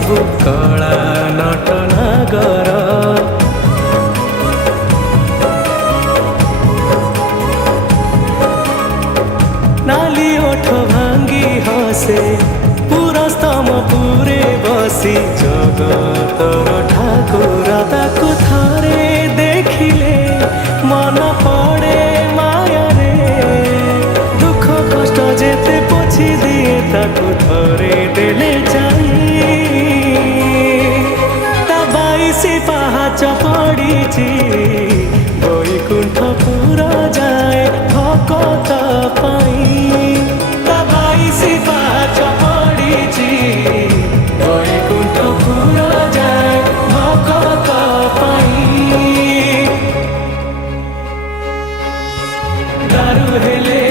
सबु कला नटनागर नाली ओठ भांगी हसे पूरा स्तम पूरे बसी जगतर ठाकुर ताकु थरे देखिले मन पड़े माया रे दुख कष्ट जेते पोछि दिए ताकु थरे देले जाई ता 22 पाहाच पड़ीची बैकुंठपुर जाए भकत पाई ता 22 पाहाच पड़ीची बैकुंठपुर जाए भकत पाई दारू हेले